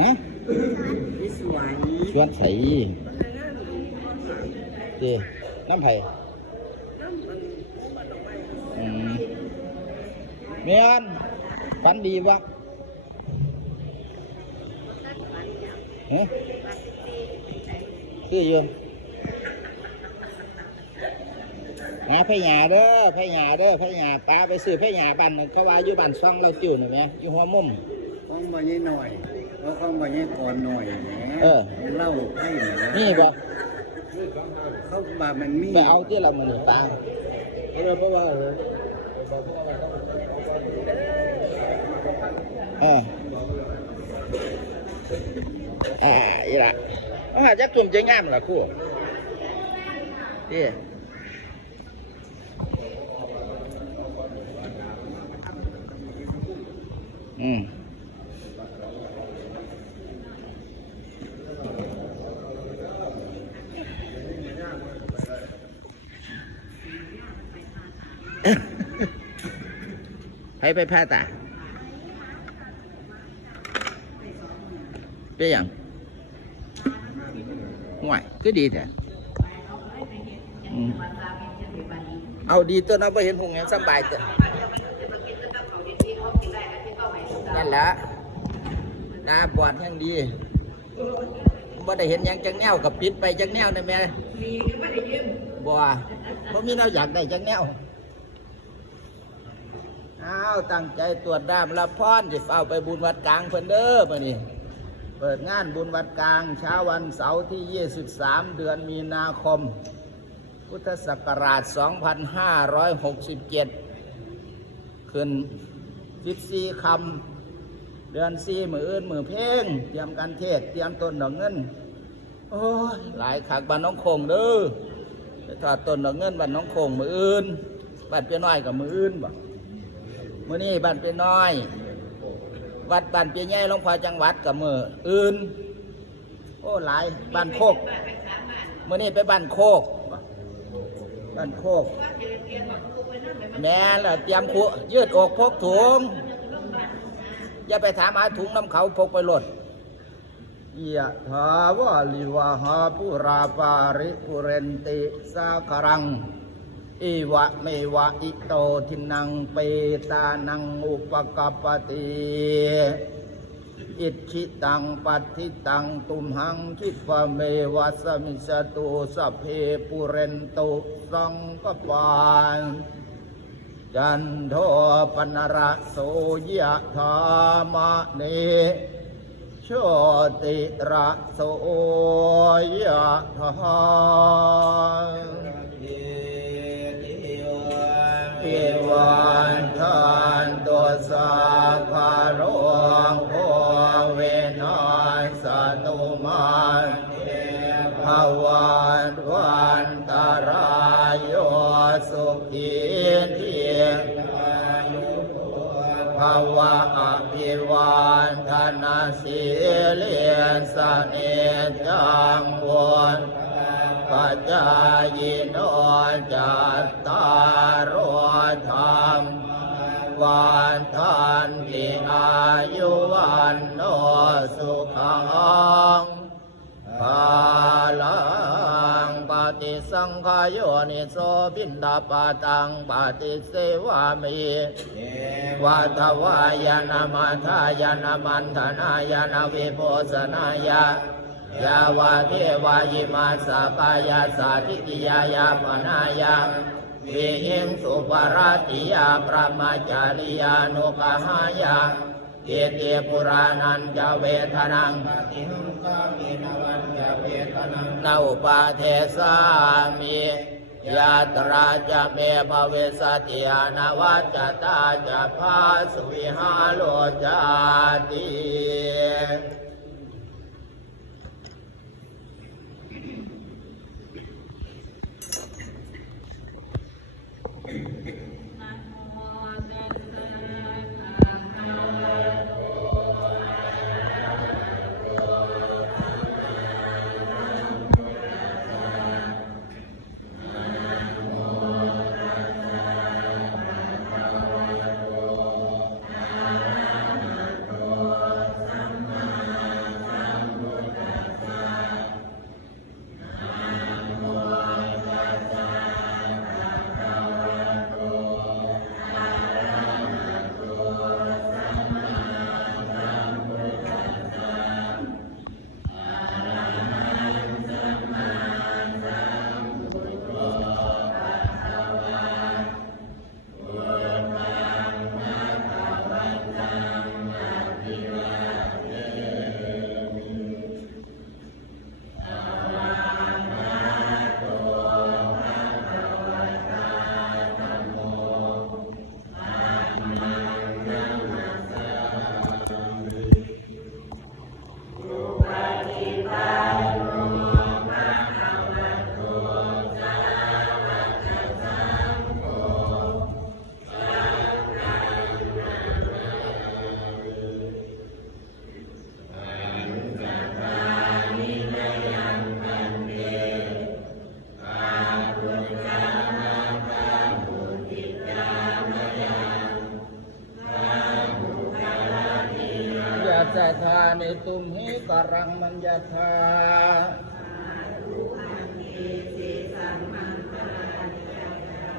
ฮะชวนไสเด้น้ำไผ่เมียนฝันดีวะฮะคืออยู่นะพยาเด้อพยาเด้อพยาปลาไปซื้อพยาผ้าปันเขาว่าอยู่บ้านซ่องเราจิ้วหน่ะแหมอยู่หัวมุมข้องบ่ยี่หน่อย เพราะข้องบ่ยี่ก่อนหน่อยแหมเออ เล่าให้นะนี่บ่เขาบ่ามันมีไปเอาที่เรามาหนีปลาเพราะว่าเอออ่าอีละเอาหาจักกลุ่มจะงามล่ะครู่นี่อืม ไปผ่าตาเป็นหยังห่วยก็ดีแต่เอาดีตัวเราไปเห็นหงเห็นสบายตัวนั่นแหละตาบอดแห่งดีบ่ได้เห็นยังจังแนวกับปิดไปจังแนวนะแม่บ่เพราะมีเราอยากได้จังแนว อ้าวตั้งใจตรวจด้ามรับพรจะเฝ้าไปบุญวัดกลางเพิ่นเด้อมานี่เปิดงานบุญวัดกลางเช้าวันเสาร์ที่ 23 เดือนมีนาคม พุทธศักราช 2567 ขึ้น14คำเดือน4มืออื่นมือเพ่งเตรียมการเทศเตรียมต้นดอกเงิน โอ้ยหลายขากบ้านน้องคงเด้อไปทอดต้นดอกเงินบ้านน้องคงมืออื่นบ้านเปียน้อยกับมืออื่นบ่ มื่อนี้บ้านเป็นน้อย วัดบ้านเปียใหญ่หลวงพ่อจังหวัดกับมืออื่น โอ้หลายบ้านโคกมื่อนี้ไปบ้านโคกบ้านโคก แม่ละเตรียมขุยืดอกพกถุงอย่าไปถามหาถุงน้ำเขาพกไปหลดยะถาวาลิวาหาปุราปาริปุเรนติสาคารัง อิวะเมวะอิโตทินังเปตานังอุปกปปติอิชิตังปัตติตังตุมหังคิปะเมวะสมิสตุสเพปุเรนตุสังกปานจันโทปนระโสยะธามะเนโชติระโสยะธา นทานตัวสาคารงโอเวนานสตุมันภวันวันตารายโยสุขีเทียงภาวะอภิวันธนาสีเลียนสเนจังวน จจายโนจัตตารธรรมวันทันติอายุวันโนสุขังภาลังปฏิสังขายโนิโสปินดาปาตังปฏิเสวามิวัฏวายนามาทายนามันธนายนาวิโพสนายา ยาวาเทวายิมาสาปายาสาธิติยายาปนายาวิหิงสุปราติยาปรมาจาริยานุกหายาเกติปุรานันจะเวทนังติหงกามินวันจะเวทนังนาอุปาเทสามิยาตราจะเมภเวสติยานาวัจจตาจะพาสุวิหาโลจาติ จทานิตุมหิกรังมัญญาธา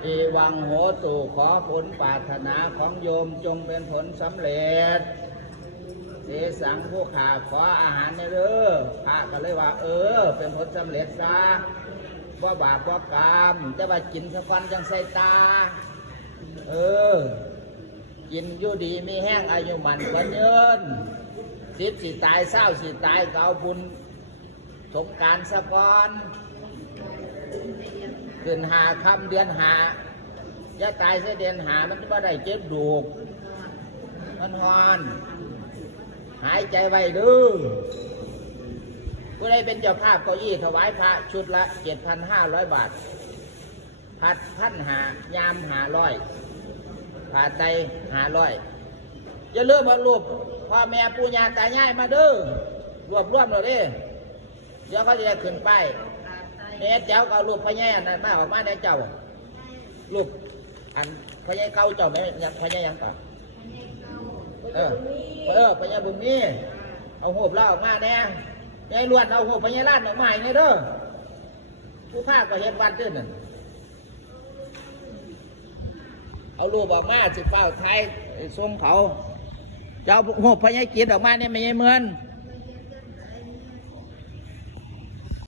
เอวังโหตุขอผลปรารถนาของโยมจงเป็นผลสำเร็จเสสังผู้ขาขออาหารในเด้อพระก็เลยว่า เออ เป็นผลสำเร็จซะว่าบาปว่ากรรมจะว่ากินสักวันจังใส่ตา เออ กินอยู่ดีมีแห้งอายุมันกว่าเยิน สิบสิตายเศร้าสิตายก็เอาบุญสงการสะกอนขึ้นหาคำเดือนหาอย่าตายเสียเดือนหามันจะไม่ได้เจ็บดูก มันฮอน หายใจไว้เดื้อผู้ใดเป็นเจ้าภาพเก้าอี้ถวายพระชุดละเจ็ดพันห้าร้อยบาทพัดพันหายามหาร้อยผ่าไตหาร้อยอย่าเริ่มมารูป พ่อแม่ปู่ย่าตายายมาเด้อรวบรวมเลยเด้เดี๋ยวเขาจะขึ้นไปายแม่เจ้าก็เอารูปพ่อแย่นั่นมาออกมาในเจ้ารูปอันพ่อแย่เก่าเจ้าไม่ยังพ่อแย่ยังต่อเออเออพญาบุญมีเอาหูบเล่าออกมาแน่ยายล้วนเอาหูบพญาล้านออกมาให้แน่เด้อผู้ภาคก็เห็นวันด้อนั่นเอารูปออกมาสิเป้าไทยส่งเขา เอาหูบพญากิจออกมาเนี่ยไม่ใช่เหมือน